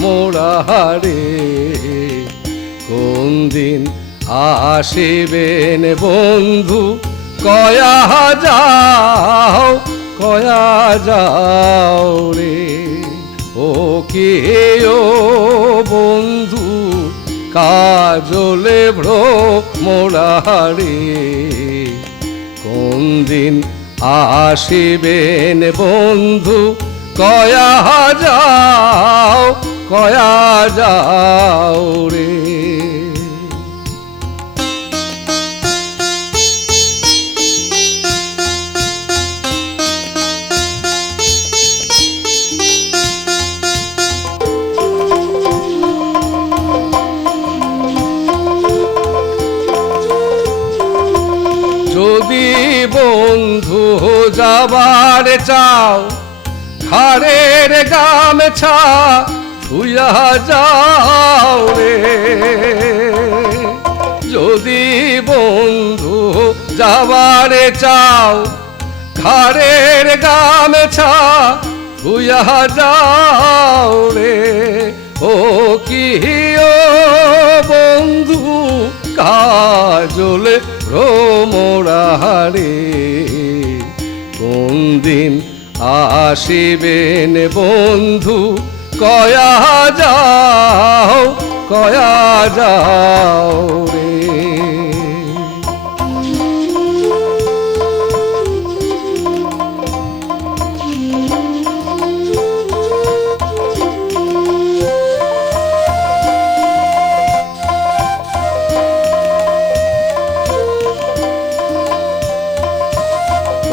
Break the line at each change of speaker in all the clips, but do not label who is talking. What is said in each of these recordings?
মোরাহারে কোন দিন আসিবেন বন্ধু? কয়া যাও কয়া যাও রে। ও কে ও বন্ধু, কাজলে ভ্রমরারে কোন দিন আসিবেন বন্ধু? কয়া যাও কয়া যাও রে। যদি বন্ধু যাবার চাও ঘরের গামছা ছুইয়া যাও রে। যদি বন্ধু যাবার চাও ঘরের গামছা ছুইয়া যাও রে। ও কি ও বন্ধু কাজলে ভ্রমরাহারে কোন দিন আসিবেন বন্ধু কয়া যাও কয়া যাও।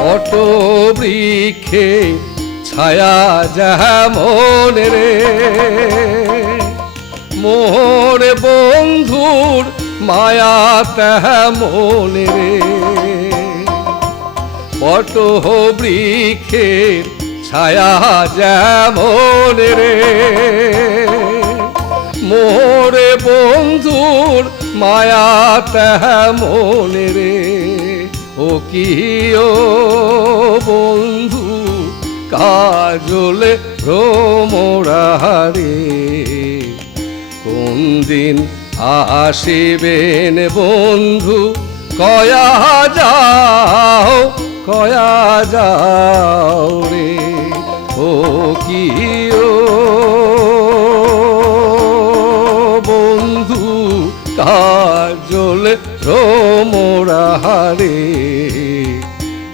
বট বৃক্ষে ছায়া যেমন রে। মোর বন্ধুর মায়া তেমন রে। বট বৃক্ষের ছায়া যেমন রে। মোরে বন্ধুর মায়া তেমন রে। ও কি ও বন্ধু, কাজলে ভ্রমরারে কোন দিন আসিবেন বন্ধু, কয়া যাও কয়া যাও রে। ও কি ও কাজল রোমরাহারে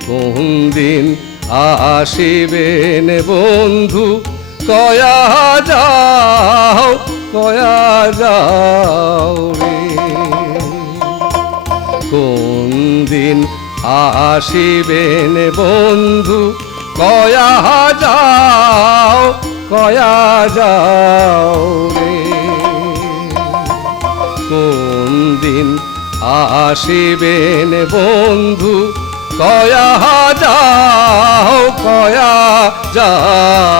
কোন দিন আসিবেন বন্ধু? কয়া যাও কয়া যাও রে। কোন দিন আসিবেন বন্ধু? কয়া যাও কয়া যাও রে। কোন দিন আসিবেন বন্ধু কয়া যাও কয়া রে